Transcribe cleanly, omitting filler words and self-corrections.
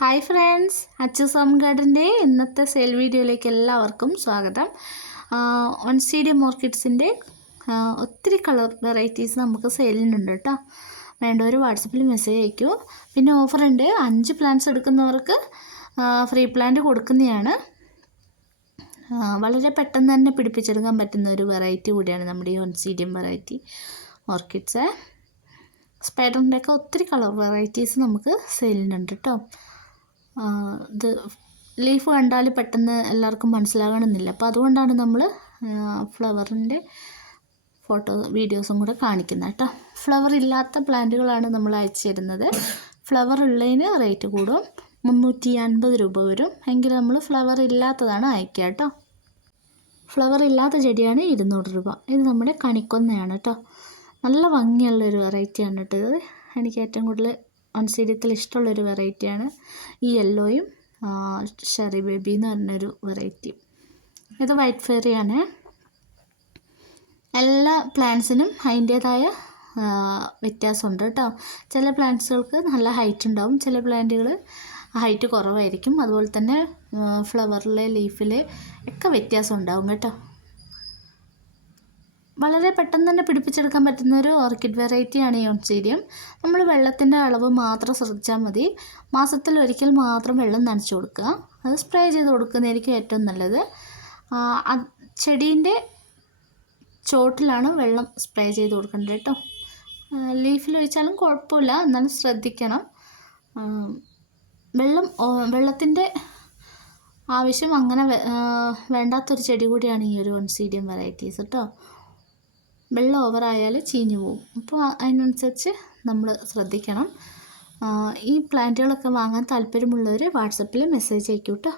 Hi friends, Achus home ഗാർഡൻ്റെ ഇന്നത്തെ sale വീഡിയോയിലേക്ക് എല്ലാവർക്കും സ്വാഗതം. OnCD ഓർക്കിഡ്സിൻ്റെ ഒത്തിരി കളർ വെറൈറ്റീസ് നമുക്ക് സെയിലിനുണ്ട് കേട്ടോ. വേണ്ടവർ വാട്സപ്പിൽ മെസ്സേജ് അയക്കൂ. പിന്നെ ഓഫറുണ്ട്, 5 പ്ലാന്റ്സ് എടുക്കുന്നവർക്ക് ഫ്രീ പ്ലാന്റ് കൊടുക്കുന്നതാണ്. വളരെ പെട്ടെന്ന് തന്നെ പിടിപ്പിച്ചെടുക്കാൻ പറ്റുന്ന ഒരു വെറൈറ്റി കൂടിയാണ് നമ്മുടെ ഈ OnCD വെറൈറ്റി ഓർക്കിഡ്സ്. സ്പൈഡറിൻ്റെയൊക്കെ ഒത്തിരി കളർ വെറൈറ്റീസ് നമുക്ക് സെയിലിനുണ്ട് കേട്ടോ. ഇത് ലീഫ് കണ്ടാൽ പെട്ടെന്ന് എല്ലാവർക്കും മനസ്സിലാകണമെന്നില്ല, അപ്പോൾ അതുകൊണ്ടാണ് നമ്മൾ ഫ്ലവറിൻ്റെ വീഡിയോസും കൂടെ കാണിക്കുന്നത് കേട്ടോ. ഫ്ലവർ ഇല്ലാത്ത പ്ലാന്റുകളാണ് നമ്മൾ അയച്ചു തരുന്നത്. ഫ്ലവർ ഉള്ളതിന് റേറ്റ് കൂടും, 350 രൂപ വരും. എങ്കിൽ നമ്മൾ ഫ്ലവർ ഇല്ലാത്തതാണ് അയക്കുക കേട്ടോ. ഫ്ലവർ ഇല്ലാത്ത ചെടിയാണ് 200 രൂപ. ഇത് നമ്മുടെ കണിക്കൊന്നയാണ് കേട്ടോ. നല്ല ഭംഗിയുള്ളൊരു വെറൈറ്റിയാണ് കേട്ടോ ഇത്. എനിക്ക് ഏറ്റവും കൂടുതൽ OnCDത്തിൽ ഇഷ്ടമുള്ളൊരു വെറൈറ്റിയാണ് ഈ യെല്ലോയും ഷെറി ബേബി എന്ന് പറഞ്ഞൊരു വെറൈറ്റി. ഇത് വൈറ്റ് ഫെയറിയാണ്. എല്ലാ പ്ലാന്റ്സിനും അതിൻ്റേതായ വ്യത്യാസമുണ്ട് കേട്ടോ. ചില പ്ലാന്റ്സുകൾക്ക് നല്ല ഹൈറ്റ് ഉണ്ടാവും, ചില പ്ലാന്റുകൾ ഹൈറ്റ് കുറവായിരിക്കും. അതുപോലെ തന്നെ ഫ്ലവറിലെ ലീഫിൽ ഒക്കെ വ്യത്യാസം ഉണ്ടാവും കേട്ടോ. വളരെ പെട്ടെന്ന് തന്നെ പിടിപ്പിച്ചെടുക്കാൻ പറ്റുന്ന ഒരു ഓർക്കിഡ് വെറൈറ്റിയാണ് ഈ OnCD. നമ്മൾ വെള്ളത്തിൻ്റെ അളവ് മാത്രം ശ്രദ്ധിച്ചാൽ മതി. മാസത്തിൽ ഒരിക്കൽ മാത്രം വെള്ളം നനച്ചു കൊടുക്കുക. അത് സ്പ്രേ ചെയ്ത് കൊടുക്കുന്നതായിരിക്കും ഏറ്റവും നല്ലത്. ചെടീൻ്റെ ചോട്ടിലാണ് വെള്ളം സ്പ്രേ ചെയ്ത് കൊടുക്കേണ്ടത് കേട്ടോ. ലീഫിൽ ഒഴിച്ചാലും കുഴപ്പമില്ല, എന്നാലും ശ്രദ്ധിക്കണം. വെള്ളത്തിൻ്റെ ആവശ്യം അങ്ങനെ വേണ്ടാത്തൊരു ചെടി കൂടിയാണ് ഈ ഒരു OnCD വെറൈറ്റീസ് കേട്ടോ. വെള്ളം ഓവറായാൽ ചീഞ്ഞു പോകും, അപ്പോൾ അതിനനുസരിച്ച് നമ്മൾ ശ്രദ്ധിക്കണം. ഈ പ്ലാന്റുകളൊക്കെ വാങ്ങാൻ താല്പര്യമുള്ളവർ വാട്സപ്പിൽ മെസ്സേജ് അയക്കൂ കേട്ടോ.